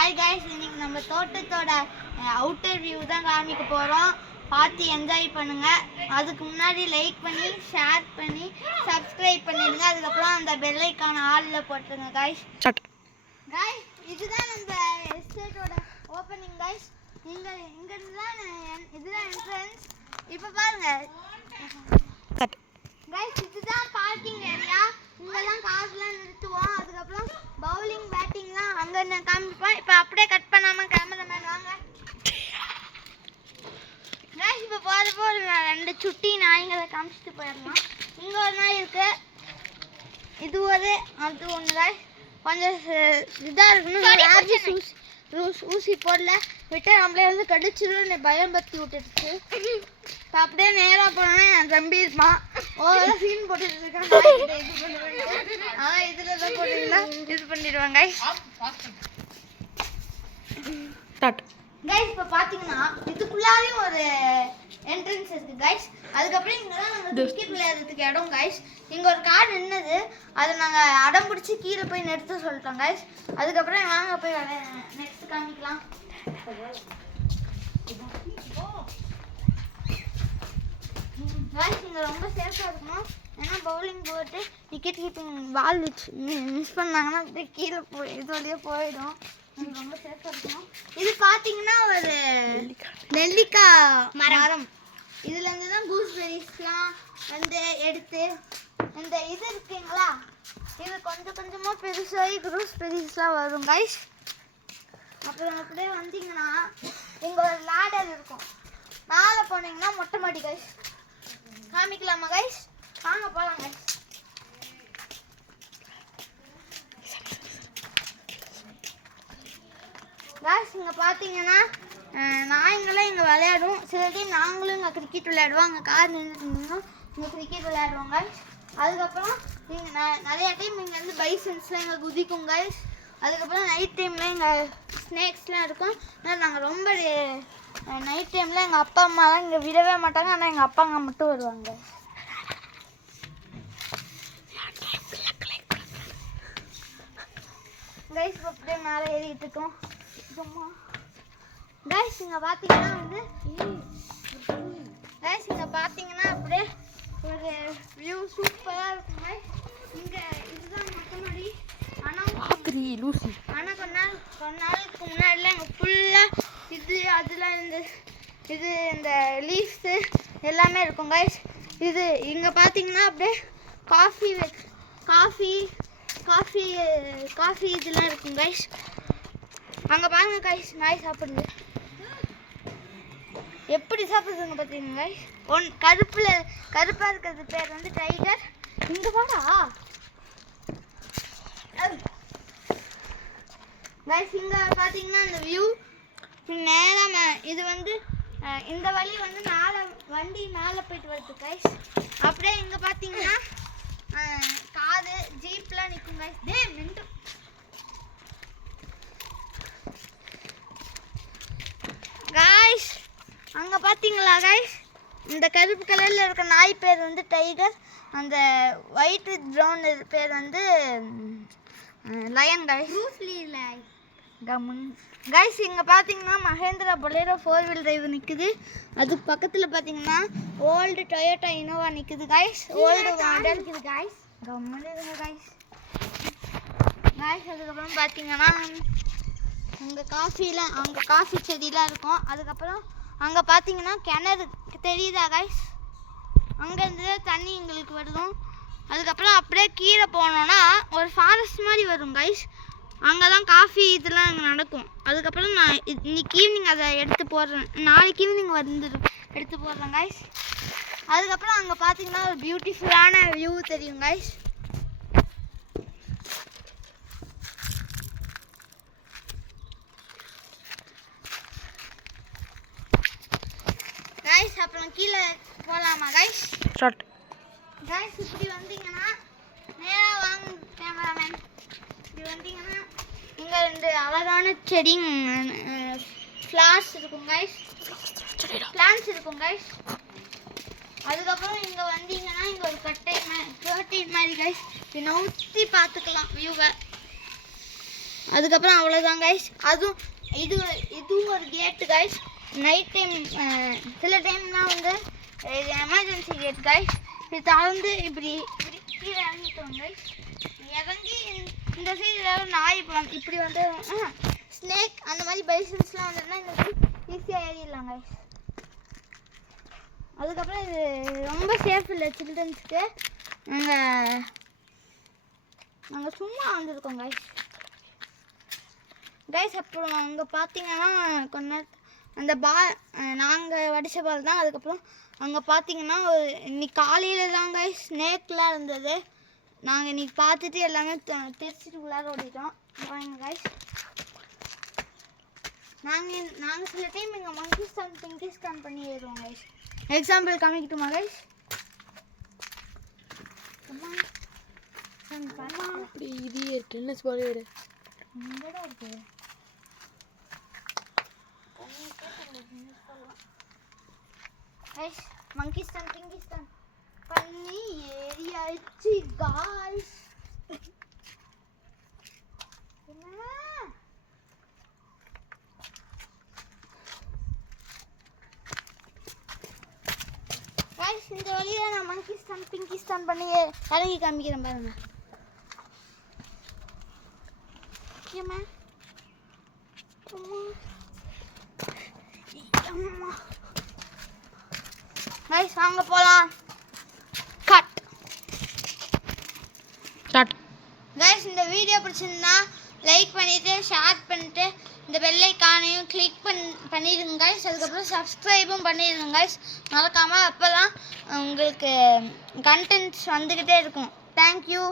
Hi guys, இன்னைக்கு நம்ம தோட்டத்தோட outer view தான் காமிக்க போகிறோம். பார்த்து என்ஜாய் பண்ணுங்க. அதுக்கு முன்னாடி லைக் பண்ணி ஷேர் பண்ணி சப்ஸ்கிரைப் பண்ணிடுங்க. அதுக்கப்புறம் அந்த பெல் ஐக்கான ஆல்ல போட்டுருங்க கைஸ். கைஸ், இதுதான் நம்ம எஸ்டேட்டோட ஓப்பனிங் கைஸ். இங்கிருந்து தான் இதுதான் என்ட்ரன்ஸ். இப்போ பாருங்க கைஸ், இதுதான் பார்க்கிங் ஏரியா. இங்கெல்லாம் கார்லாம் நிறுத்துவோம். அதுக்கப்புறம் பவுலிங் பேட்டிங்லாம் அங்கே காமிப்போம். இப்போ அப்படியே கட் பண்ணாமல் கேமராமேன் வாங்க கைஸ். இப்போ போகிறப்போ ஒரு 2 சுட்டி நாய்ங்களை காமிச்சிட்டு போயிடலாம். இங்கே ஒரு நாய் இருக்குது, இது ஒரு அது ஒன்று கைஸ். கொஞ்சம் இதாக இருக்கணும். ஊசி போடல விட்டு நம்மளே வந்து கடிச்சிடும் பயம் பற்றி விட்டுடுச்சு. இப்போ அப்படியே நேராக போனோன்னா என் தம்பி இருப்பான். ஓவராக சீன் போட்டுட்டு இருக்கான். இதில் தான் போட்டிங்கன்னா இது பண்ணிடுவாங்க கைஸ். இப்போ பார்த்தீங்கன்னா இதுக்குள்ளாரையும் ஒரு என்ட்ரன்ஸ் இருக்கு கைஸ். அதுக்கப்புறம் இங்கே தான் நாங்கள் கிரிக்கெட் விளையாடுறதுக்கு இடம் கைஸ். இங்கே ஒரு கார் நின்னது, அதை நாங்கள் அடம் பிடிச்சி கீழே போய் நிறுத்த சொல்லிட்டோம் கைஸ். அதுக்கப்புறம் வாங்க போய் நெக்ஸ்ட் காமிக்கலாம் கைஸ். இங்கே ரொம்ப சேஃபாக இருக்கணும். ஏன்னா பவுலிங் போட்டு விக்கெட் கீப்பிங் பால் வச்சு மிஸ் பண்ணாங்கன்னா அப்படியே கீழே போய் இது வழியாக போயிடும். ரொம்ப சேஃபாக இருக்கணும். இது பார்த்தீங்கன்னா ஒரு நெல்லிக்காய் மரம். இதுலேருந்து தான் கூஸ்பெரிஸ்லாம் வந்து எடுத்து இந்த இது இருக்குங்களா, இது கொஞ்சம் கொஞ்சமாக பெருசாகி கூஸ்பெரிஸ்லாம் வரும் கைஸ். அப்புறம் அப்படியே வந்தீங்கன்னா இங்கே ஒரு லேடர் இருக்கும். மேலே போனீங்கன்னா மொட்டை மாடி கைஸ். காமிக்கலாமா கைஸ்? வாங்க போகலாம் கைஸ். கைஸ், இங்கே பார்த்தீங்கன்னா நாய்ங்களாம் இங்கே விளையாடும். சில டைம் நாங்களும் இங்கே கிரிக்கெட் விளையாடுவோம். அங்கே கார் நின்றுட்டு இங்கே கிரிக்கெட் விளையாடுவோம் கைஸ். அதுக்கப்புறம் இங்கே நிறையா டைம் இங்கே வந்து பைசன்ஸ்லாம் இங்கே குதிக்கும் கைஸ். அதுக்கப்புறம் நைட் டைமில் இங்கே ஸ்னேக்ஸ்லாம் இருக்கும். ஆனால் நாங்கள் ரொம்ப நைட் டைமில் எங்கள் அப்பா அம்மாலாம் இங்கே விடவே மாட்டாங்க. ஆனால் எங்கள் அப்பா அம்மா மட்டும் வருவாங்க கைஸ். இப்போ அப்படியே மேலே ஏறிட்டு இருக்கோம் கைஸ். இங்கே பார்த்தீங்கன்னா வந்து கைஸ் இங்கே பார்த்தீங்கன்னா அப்படியே ஒரு வியூ சூப்பராக இருக்கும் கைஸ். இங்கே இதுதான் மொட்டை மாடி. ஆனால் கொஞ்ச நாளுக்கு முன்னாடிலாம் இங்கே ஃபுல்லாக இது அதெல்லாம் இந்த லீவ்ஸு எல்லாமே இருக்கும் கைஸ். இது இங்கே பார்த்தீங்கன்னா அப்படியே காஃபி இதெல்லாம் இருக்கும் கைஸ். அங்கே பாருங்க கைஸ், நாய் சாப்பிடுது. எப்படி சாப்பிடுதுங்க பார்த்தீங்க கைஸ். கருப்பாக இருக்கிறது பேர் வந்து டைகர். இங்கே வாடா கைஸ். இங்கே பார்த்தீங்கன்னா அந்த வியூ நேராக இது வந்து இந்த வழி வந்து வண்டி மேலே போயிட்டு வருது கைஸ். அப்படியே இங்கே பார்த்தீங்கன்னா காரு ஜீப்லாம் நிற்கும் கைஸ். மின்ட்டு கைஸ், அங்கே பார்த்தீங்களா கைஸ், இந்த கருப்பு கலரில் இருக்க நாய் பேர் வந்து டைகர். அந்த ஒயிட் வித் ப்ரௌன் பேர் வந்து லயன் கைஸ். கைஸ், இங்கே பார்த்தீங்கன்னா மஹேந்திரா பொலேரோ 4-wheel drive நிற்குது. அதுக்கு பக்கத்தில் பார்த்தீங்கன்னா ஓல்டு டொயோட்டா இனோவா நிற்குது கைஸ். ஓல்டு மாடல் இருக்குது கைஸ். கம்முன்னு கைஸ். அதுக்கப்புறம் பார்த்தீங்கன்னா அங்கே காஃபி செடியெலாம் இருக்கும். அதுக்கப்புறம் அங்கே பார்த்தீங்கன்னா கிணறு தெரியுதா கைஸ், அங்கேருந்து தண்ணி எங்களுக்கு வருதும். அதுக்கப்புறம் அப்படியே கீழே போனோன்னா ஒரு ஃபாரஸ்ட் மாதிரி வரும் கைஸ். அங்கே தான் காஃபி இதெல்லாம் அங்கே நடக்கும். அதுக்கப்புறம் நான் இன்னைக்கு ஈவினிங் அதை எடுத்து போடுறேன், நாளைக்கு ஈவினிங் எடுத்து போடுறேன் கைஸ். அதுக்கப்புறம் அங்கே பார்த்தீங்கன்னா ஒரு பியூட்டிஃபுல்லான வியூ தெரியும் கைஸ். அப்புறம் கீழே போகலாமா கைஸ்? கைஸ், இப்படி வந்தீங்கன்னா நேராக வாங்க கேமராமேன். இப்படி வந்தீங்கன்னா இங்கே 2 அழகான செடி பிளான்ஸ் இருக்கும் கைஸ். அதுக்கப்புறம் இங்கே வந்தீங்கன்னா இங்கே ஒரு கர்டைன் மாதிரி கைஸ். நவுத்தி பார்த்துக்கலாம் வியூவை. அதுக்கப்புறம் அவ்வளோதான் கைஸ். அதுவும் இதுவும் ஒரு கேட்டு கைஸ். நைட் டைம் சில டைம்லாம் வந்து இது எமர்ஜென்சி கேட் கைஸ். இது திறந்து இப்படி கீழே இறங்கிட்டோம் கைஸ். இறங்கி இந்த சைடு ஏதாவது நாய் இப்படி வந்து ஸ்னேக் அந்த மாதிரி பைசன்ஸ்லாம் வந்ததுன்னா இந்த சைடு ஈஸியாக ஏறிடலாம் கைஸ். அதுக்கப்புறம் இது ரொம்ப சேஃப் இல்லை சில்ட்ரன்ஸுக்கு. நாங்கள் சும்மா வந்திருக்கோம் கைஸ். அப்புறம் அங்கே பார்த்தீங்கன்னா கொஞ்ச நேரம் அந்த நாங்கள் வடித்த பால் தான். அதுக்கப்புறம் அங்கே பார்த்தீங்கன்னா இன்னைக்கு காலையில் தான் கைஸ் ஸ்னேக்லாம் இருந்தது. நாங்கள் இன்னைக்கு பார்த்துட்டு எல்லாமே தெரிச்சிட்டு உள்ளார ஓடிட்டோம். கைஸ் நாங்கள் சில டைம் எங்கள் மங்கி ஸ்டான் பிங்கி ஸ்டான் பண்ணி ஏறுவோம் கைஸ். Example காமிக்கட்டுமா guys? அப்படி இது டென்னிஸ் பால் எடு இங்கதான் இருக்கு. கைஸ் மங்கி ஸ்டான் பிங்கி ஸ்டான் பண்ணி ஏறியாச்சு காய்ஸ். இந்த வழியில நான் மங்கி ஸ்டான் பிங்கி ஸ்டான் பண்ணி இறங்கி காமிக்கிறேன் பாருங்க. கைஸ் வாங்க போலாம். கட் கைஸ் இந்த வீடியோ பிடிச்சிருந்தா லைக் பண்ணிட்டு ஷேர் பண்ணிட்டு இந்த பெல் ஐகானையும் கிளிக் பண்ணிடுங்க கைஸ். அதுக்கப்புறம் சப்ஸ்கிரைபும் பண்ணிடுங்க கைஸ் மறக்காமல். அப்போ தான் உங்களுக்கு கண்டென்ட்ஸ் வந்துக்கிட்டே இருக்கும். தேங்க்யூ.